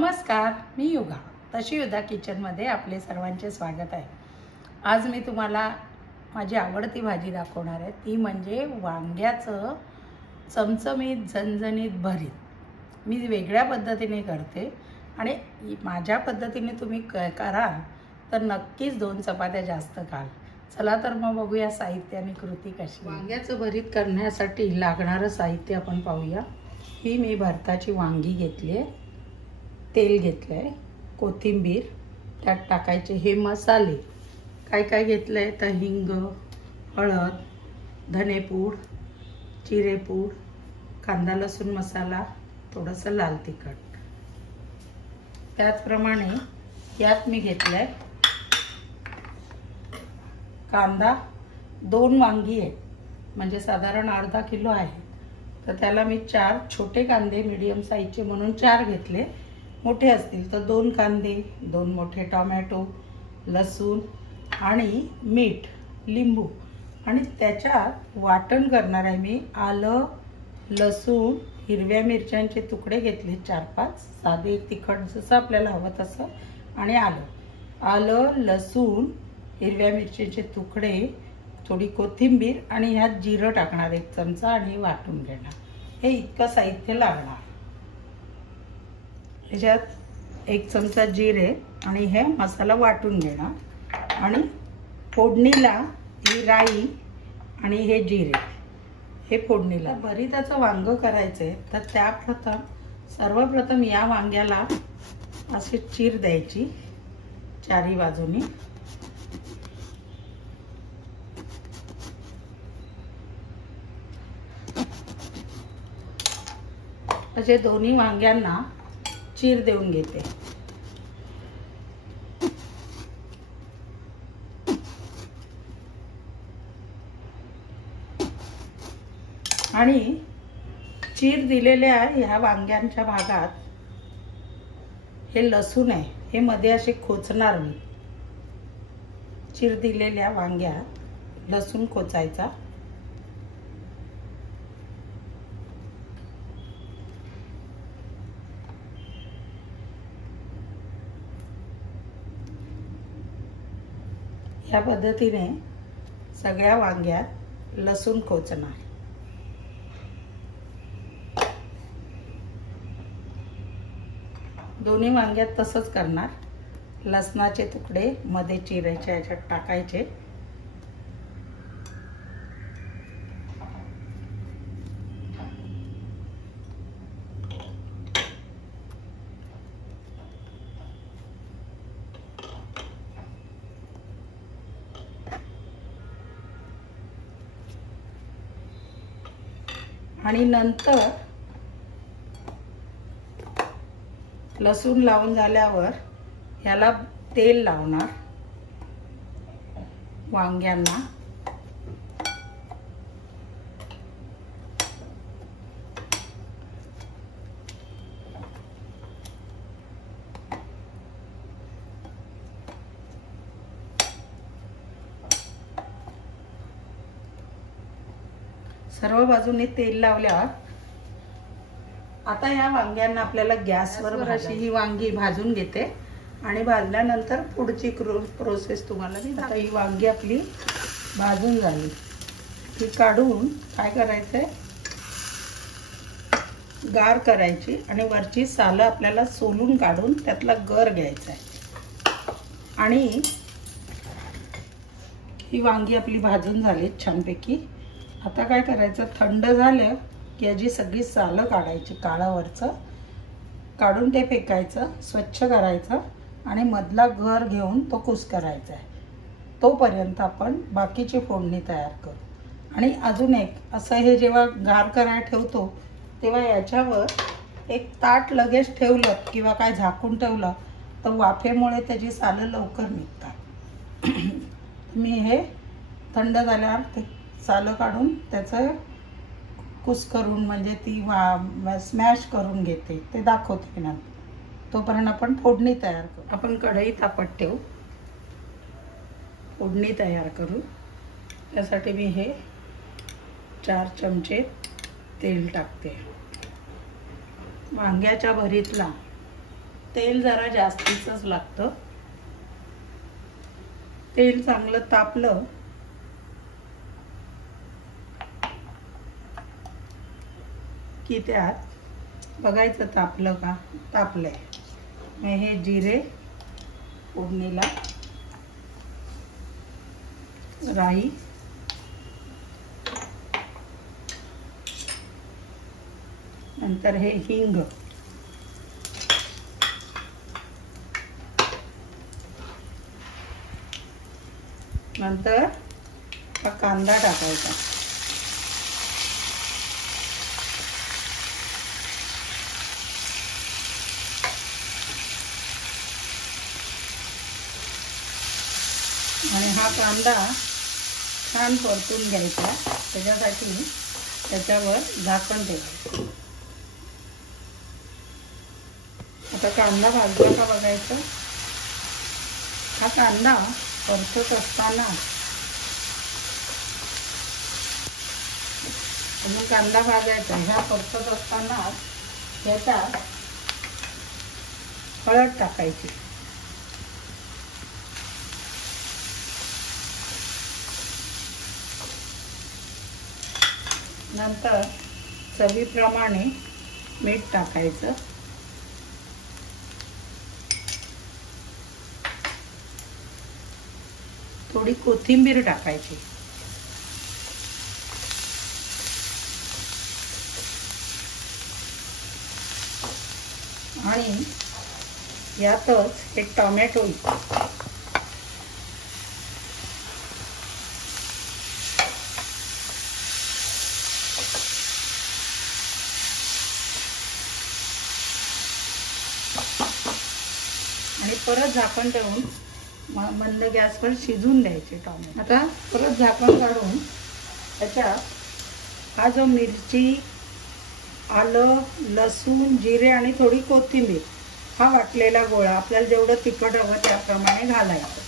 नमस्कार, मी युगा तशी युधा किचनमध्ये आपले सर्वांचे स्वागत आहे। आज मी तुम्हाला माझी आवडती भाजी दाखवणार आहे, ती म्हणजे वांग्याचं चमचमीत झणझणीत भरीत। मी वेगळ्या पद्धतीने करते आणि माझ्या पद्धतीने तुम्ही कराल तर नक्कीच 2 चपात्या जास्त खाल। चला तर मग बघूया साहित्य आणि कृती कशी। वांग्याचं भरीत करण्यासाठी लागणारं साहित्य आपण पाहूया। ही मी भरताची वांगी घेतली आहे, तेल घेतलं आहे, कोथिंबीर, त्यात टाकायचे हे मसाले काय काय घेतलं आहे तर हिंग, हळद, धनेपूड, जिरेपूड, कांदा लसूण मसाला, थोडंसं लाल तिखट। त्याचप्रमाणे यात मी घेतलं आहे कांदा, 2 वांगी आहे म्हणजे साधारण अर्धा किलो आहे, तर त्याला मी 4 छोटे कांदे मीडियम साईजचे म्हणून 4 घेतले। मोठे असतील तर 2 कांदे, 2 मोठे टोमॅटो, लसूण आणि मीठ, लिंबू आणि त्याच्यात वाटण करणार आहे मी आलं, लसूण, हिरव्या मिरच्यांचे तुकडे घेतले 4-5, साधे तिखट जसं आपल्याला हवं तसं, आणि आलं, लसूण, हिरव्या मिरचीचे तुकडे, थोडी कोथिंबीर आणि ह्यात जिरं टाकणार 1 चमचा आणि वाटून घेणार। हे इतकं साहित्य लागणार। ह्याच्यात 1 चमचा जिरे आणि हे मसाला वाटून घेणार आणि फोडणीला ही राई आणि हे जिरे हे फोडणीला। भरीताचं वांग करायचंय तर सर्वप्रथम या वांग्याला अशी चीर द्यायची चारी बाजूनी। असे दोन्ही वांग्यांना चीर देऊन घेते। आणि चीर दिलेल्या ह्या वांग्यांच्या भागात हे लसूण आहे, हे मध्ये असे खोचणार मी। चीर दिलेल्या वांग्यात लसूण खोचायचा। या पद्धतीने सगळ्या वांग्यात लसूण खोचणार। दोन्ही वांग्यात तसंच करणार। लसणाचे तुकडे मध्ये चिरायचे, याच्यात टाकायचे। आणि नंतर लसूण लावून झाल्यावर ह्याला तेल लावणार वांग्यांना। सर्व बाजूने तेल लावल्यावर आता या वांग्यांना आपल्याला गॅसवर अशी ही वांगी भाजून घेते आणि भाजल्यानंतर पुढची प्रोसेस तुम्हाला मी आता ही वांगी आपली भाजून झाली की काढून काय करायचंय, गार करायची आणि वरची सालं आपल्याला सोलून काढून त्यातला गर घ्यायचा आहे। आणि ही वांगी आपली भाजून झाली छानपैकी। आता काय करायचं, थंड झालं की याची सगळी सालं काढायची, काळावरचं काढून ते फेकायचं, स्वच्छ करायचं आणि मधला गर घेऊन तो कुस करायचा आहे। तोपर्यंत आपण बाकीची फोडणी तयार करू। आणि अजून एक असं, हे जेव्हा गार करायला ठेवतो तेव्हा याच्यावर एक ताट लगेच ठेवलं किंवा काय झाकून ठेवलं तर वाफेमुळे त्याची सालं लवकर निघतात। मी हे थंड झाल्यावर ते सालं काढून त्याचं कुस करून म्हणजे ती स्मॅश करून घेते, ते दाखवते ना। तोपर्यंत आपण फोडणी तयार करू। आपण कढई तापत ठेवू, फोडणी तयार करू। त्यासाठी मी हे 4 चमचे तेल टाकते। वांग्याच्या भरीतला तेल जरा जास्तीचंच लागतं. तेल चांगलं तापलं की त्यात बघायचं तापलं का. तापलंय. मग हे जिरे फोडणीला, राई, नंतर हे हिंग, नंतर हा कांदा टाकायचा. आणि हा कांदा छान परतून घ्यायचा. त्याच्यासाठी त्याच्यावर झाकण ठेवायचं. आता कांदा भाजला का बघायचं. हा कांदा परतत असताना अजून कांदा भाजायचा. ह्या परतत असताना ह्याच्यात हळद टाकायची. नंतर चवीप्रमाणे मीठ टाकायचं. थोडी कोथिंबीर टाकायची. आणि यातच हे टोमॅटो आणि परत झाकण ठेवून मंद गॅसवर शिजून द्यायचे टोमॅटो. आता परत झाकण काढून त्याच्यात हा जो मिरची, आलं, लसूण, जिरे आणि थोडी कोथिंबीर हा वाटलेला गोळा आपल्याला जेवढं तिखट हवं त्याप्रमाणे घालायचं.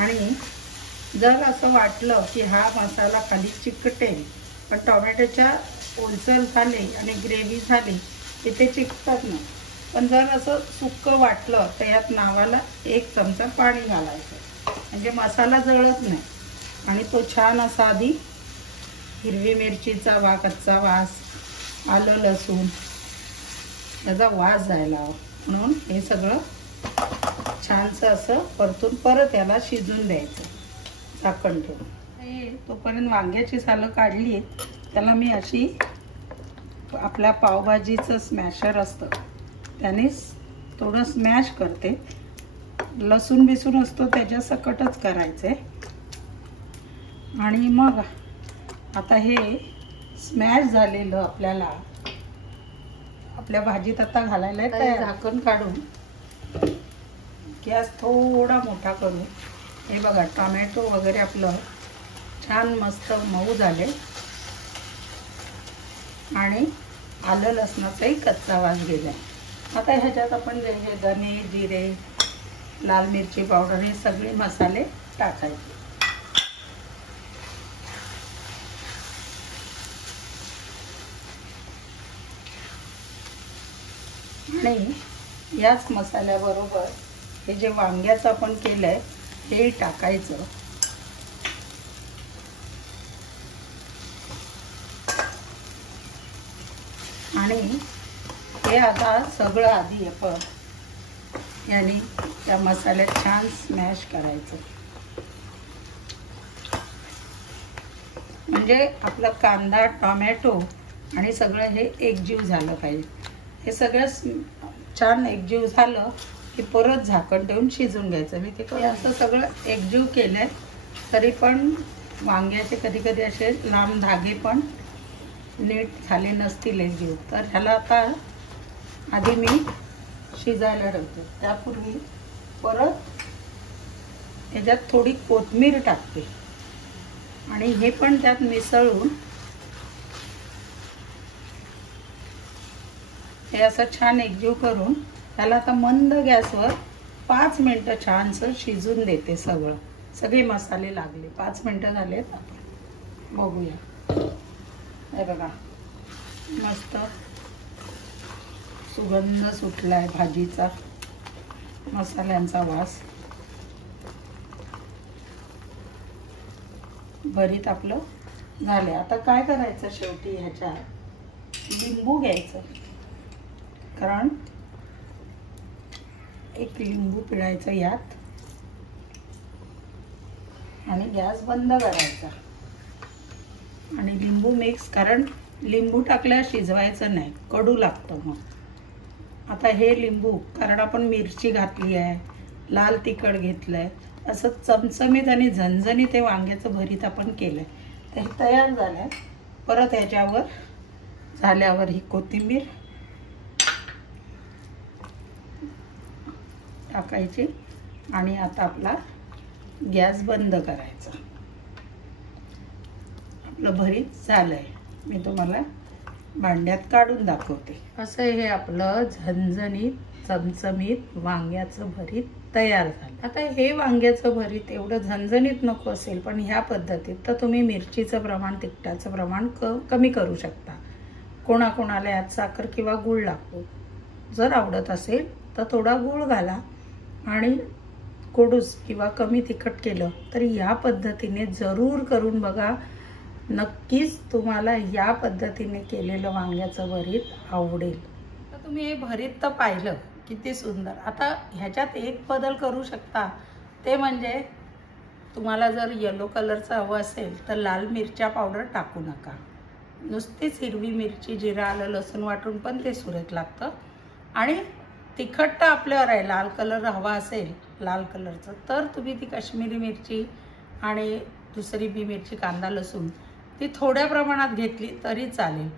आणि जर असं वाटलं की हा मसाला खाली चिकटेल, पण टोमॅटोच्या ओलसर झाले आणि ग्रेव्ही झाली की ते चिकटत नाही. पण जर असं सुक्कं वाटलं तर यात नावाला 1 चमचा पाणी घालायचं, म्हणजे मसाला जळत नाही. आणि तो छान असा आधी हिरवी मिरचीचा कच्चा वास, आलं लसूण याचा वास जायला हवा म्हणून हे सगळं छानसं असं परतून परत याला शिजून द्यायचं झाकण ठेवून. तोपर्यंत वांग्याची सालं काढली आहेत. त्याला मी अशी आपल्या पावभाजीचं स्मॅशर असतं त्याने थोडं स्मॅश करते. लसूण बिसून असतो त्याच्या सकटच करायचे. आणि मग आता हे स्मॅश झालेलं आपल्याला आपल्या भाजीत आता घालायला आहे. तर झाकण काढून गॅस थोडा मोठा करून हे बघा टोमॅटो वगैरे आपलं छान मस्त मऊ झाले आणि आलं लसणाचाही कच्चा वास गेला. आता ह्याच्यात आपण हे धने, जिरे, लाल मिरची पावडर हे सगळे मसाले टाकायचे. आणि याच मसाल्याबरोबर हे जे वांग्याचं आपण केलंय हे टाकायचं. आणि हे आता सगळं आधी आपण याने त्या मसाल्यात छान स्मॅश करायचं. म्हणजे आपला कांदा, टोमॅटो आणि सगळं हे एकजीव झालं पाहिजे. हे सगळं छान एकजीव झालं की परत झाकण ठेवून शिजून घ्यायचं. मी ते असं सगळं एकजीव केलंय तरी पण वांग्याचे कधी कधी असे लांब धागे पण नीट झाले नसतील एकजीव, तर ह्याला आता आधी मी शिजायला ठेवते. त्यापूर्वी परत ह्याच्यात थोडी कोथिंबीर टाकते आणि हे पण त्यात मिसळून हे असं छान एकजीव करून त्याला आता मंद गॅसवर 5 मिनिटं छानसं शिजून देते. सगळे मसाले लागले. 5 मिनिटं झालेत. आपण बघूया. हे बघा मस्त सुगंध सुटलाय भाजीचा, मसाल्यांचा वास. भरीत आपलं झाले. आता काय करायचं, शेवटी ह्याच्यात लिंबू घ्यायचं, कारण एक लिंबू पिळायचं यात आणि गॅस बंद करायचा आणि लिंबू मिक्स, कारण लिंबू टाकल्यावर शिजवायचं नाही, कडू लागतं मग. आता हे लिंबू, कारण आपण मिरची घातली आहे, लाल तिखट घेतलंय, असं चमचमीत आणि झणझणीत हे वांग्याचं भरीत आपण केलंय. तर हे तयार झालंय. परत ह्याच्यावर झाल्यावर ही कोथिंबीर टाकायची आणि आता आपला गॅस बंद करायचा. आपलं भरीत झालंय. मी तुम्हाला भांड्यात काढून दाखवते. असं हे आपलं झणझणीत चमचमीत वांग्याचं भरीत तयार झालं. आता हे वांग्याचं भरीत एवढं झणझणीत नको असेल, पण ह्या पद्धतीत तर तुम्ही मिरचीचं प्रमाण, तिखटाचं प्रमाण कमी करू शकता. कोणाकोणाला यात साखर किंवा गूळ लागतो. जर आवडत असेल तर थोडा गूळ घाला आणि कोडूस किंवा कमी तिखट केलं तर या पद्धतीने जरूर करून बघा. नक्कीच तुम्हाला या पद्धतीने केलेलं वांग्याचं भरीत आवडेल. तर तुम्ही हे भरीत तर पाहिलं किती सुंदर. आता ह्याच्यात एक बदल करू शकता, ते म्हणजे तुम्हाला जर येलो कलरचं हवं असेल तर लाल मिरच्या पावडर टाकू नका. नुसतीच हिरवी मिरची, जिरा, आलं, लसूण वाटून पण ते सुरेख लागतं. आणि तिखट तर आपल्यावर आहे. लाल कलर हवा असेल लाल कलरचं तर तुम्ही ती काश्मीरी मिरची आणि दुसरी बी मिरची, कांदा, लसूण ती थोड्या प्रमाणात घेतली तरी चालेल.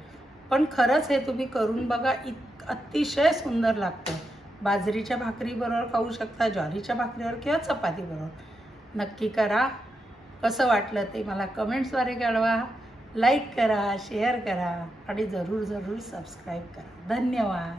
पण खरंच हे तुम्ही करून बघा, अतिशय सुंदर लागतं. बाजरीच्या भाकरीबरोबर खाऊ शकता, ज्वारीच्या भाकरीवर किंवा चपातीबरोबर. नक्की करा. कसं वाटलं ते मला कमेंट्सद्वारे कळवा. लाईक करा, शेअर करा आणि जरूर सबस्क्राईब करा. धन्यवाद.